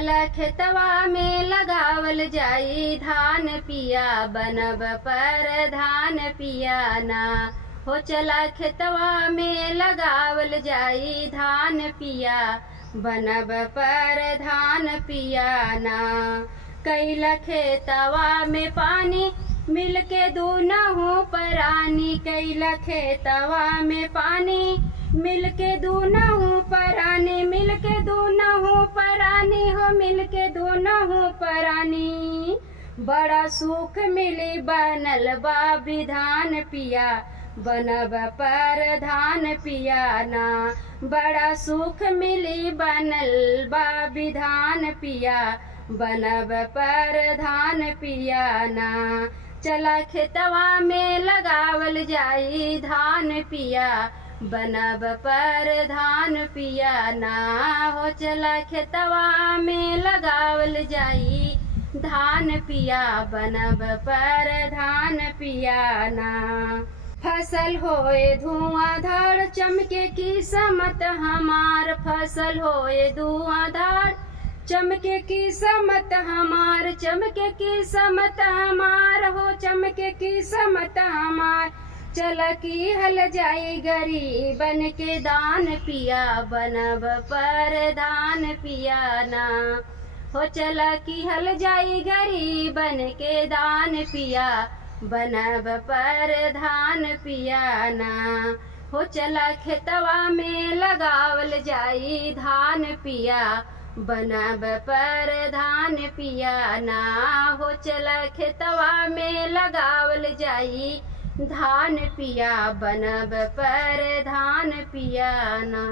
चल खेतवा में लगावल जाई धान पिया, बनब पर धान पिया ना। हो चला खेतवा में लगावल जाई धान पिया, बनब पर धान पिया ना। कैला खेतवा में पानी मिलके दूनहु परानी, कैला खेतवा में पानी मिलके दूनहु परानी, मिलके दूनहु परानी हो, मिलके दूनहु परानी। बड़ा सुख मिली बनल बा विधान पिया, बनब पर धान पिया ना। बड़ा सुख मिली बनल बा विधान पिया, बनब पर धान पिया ना। चला खेतवा में लगावल जाई धान पिया, बनब पर धान पिया ना। हो चला खेतवा में लगावल जाई धान पिया, बनब पर धान पिया ना। फसल होए धुआंधार चमके किस्मत हमार, फसल होए धुआंधार चमके किस्मत हमार, चमके किस्मत हमार हो, चमके किस्मत हमार। चल की हल जाई गरीबन के दान पिया, बनब पर धान पिया ना। हो चल की हल जाई गरीबन के दान पिया, बनब पर धान पिया ना। हो चला खेतवा में लगावल जाई धान पिया, बनब पर धान पिया ना। हो चला खेतवा में लगावल जाई धान पिया, बनब पर धान पिया ना।